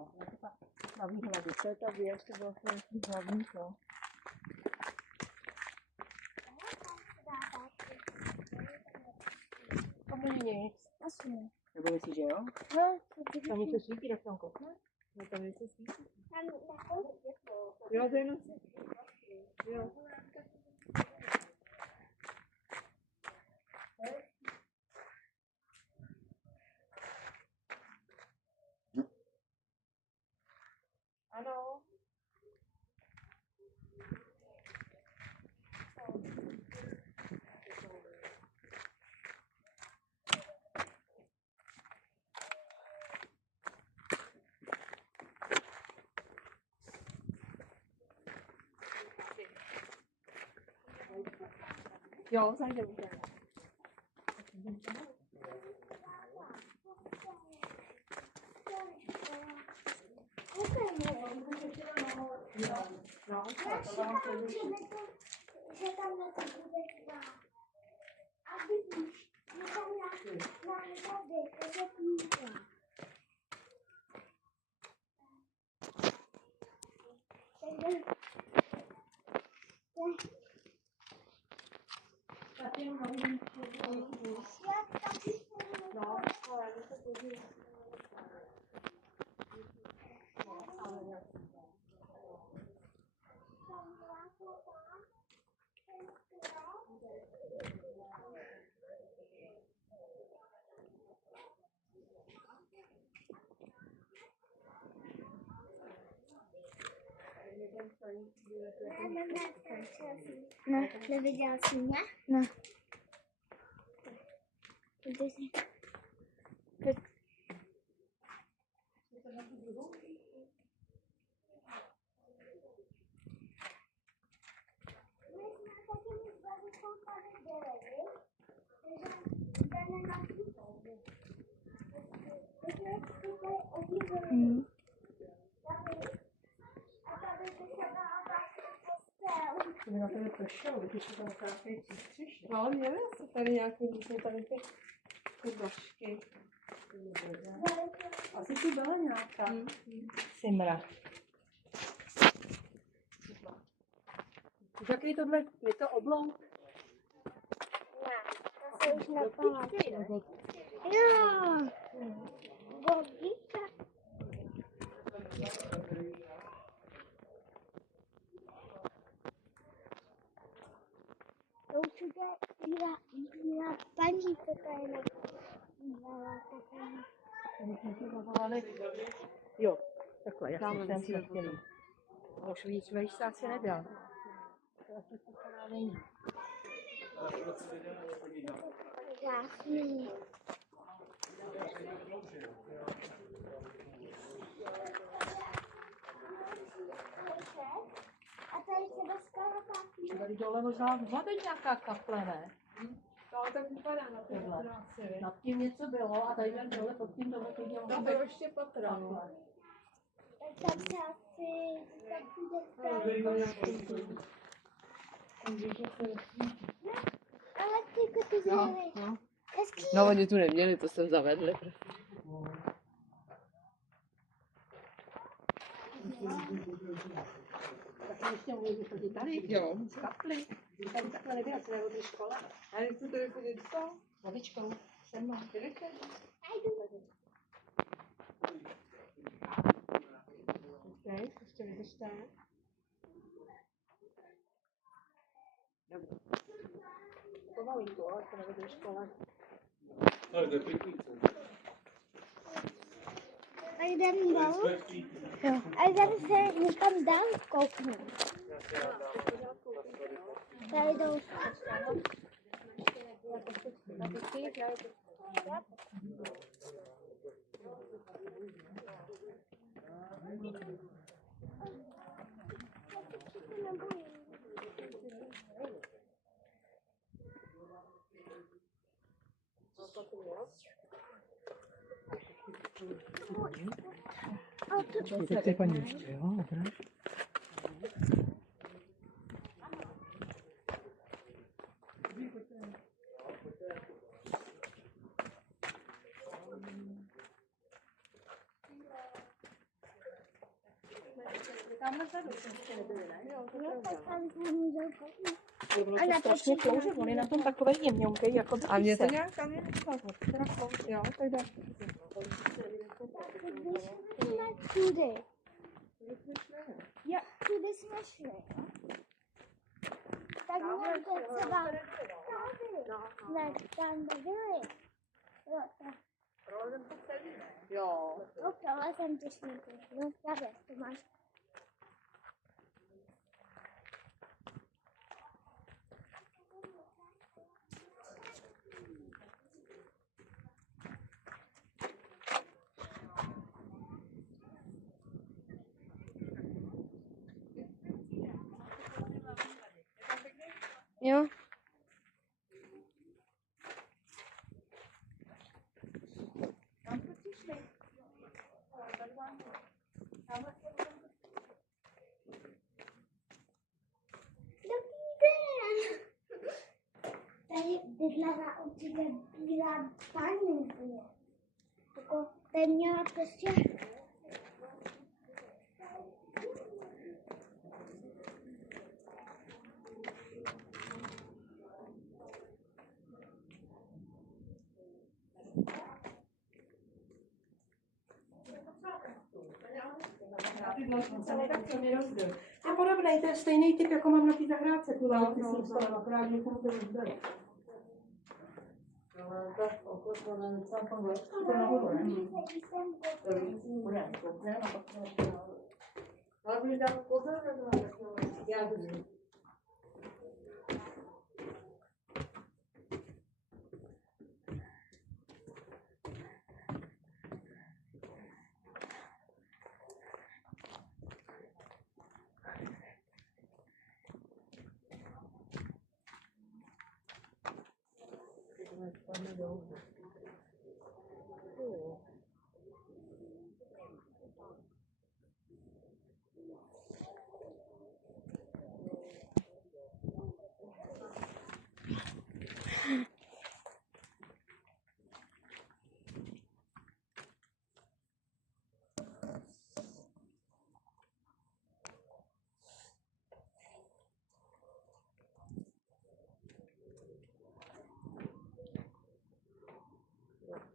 no. Na výhledu, to je ta věc, to bylo vlastně hlavní to. To není nic. Asi ne. Nebo myslíš, že jo? No, Tam něco svítí, tak tam kopne? No tam něco svítí. tam na konci. Jo, to je jenom si. Jo. Ano. Jo, zajdeme. No, že tam na to bude dva. A vidíš, že tam na tady, to je knížka. No, neviděla jsi mě? No. To by na tebe pršelo, když se tam kápějící přišli. No, ale měli se tady nějaký, když jsme tady ty bašky. Asi tu byla nějaká. Simra. Jaký tohle, je to oblom? Ne, to se už nepamatuju. Jo. Bobíka. To určitě byla paní, co to je napívala taková. Jo, takhle, já jsem se chtěli. Už víc, vejš se asi nedá. To asi pokoná není. Krásný. A tady se dostala taky. Tady dole možná vody nějaká kaple, ne? No, tak vypadá na té práci. Nad tím něco bylo a tady dole pod tím dole klidně To bylo ještě patra. Tak se asi tak bude stát. Ale ty zelený. Hezký. No, oni tu neměli, to jsem zavedli. Tak ještě můžu chodit tady? Jo. Z kaply. Tady takhle nebyla, co je od školy. A nechci tady chodit co? Babičkou. Jsem má. OK, ještě vydržte. Pomalinku, ale to nebude škola. Ale to je pěkný. A jdem dolů? Jo. A jdem se někam dál kouknout. Tady jdou. Počkejte, paní ještě, jo? Dobrá. Tamhle vzadu jsme ještě nebyli, ne? Jo, to No, tak pravda. tam můžou chodit. Ono A to na strašně počítání klouže, on je na tom takovej jemňonkej, jako A mě to písek. nějak tam je teda klouže, jo, tak dá. Když jsme tudy. Jo, tudy jsme šli. Tak můžete třeba tady. Ne, tam nebyli. Jo, tak. Jo. No, tohle jsem těšníku. No, právě, to máš. Jo. Dobrý den. Tady bydlela určitě bílá paní. Jako, ten měla prostě... Je podobný, to je stejný typ, jako mám na té zahrádce, tu lavici s tím stolem, akorát, že jsem to rozdali. To nahoru, ne? Ale když dám pozor, já budu.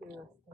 Yes.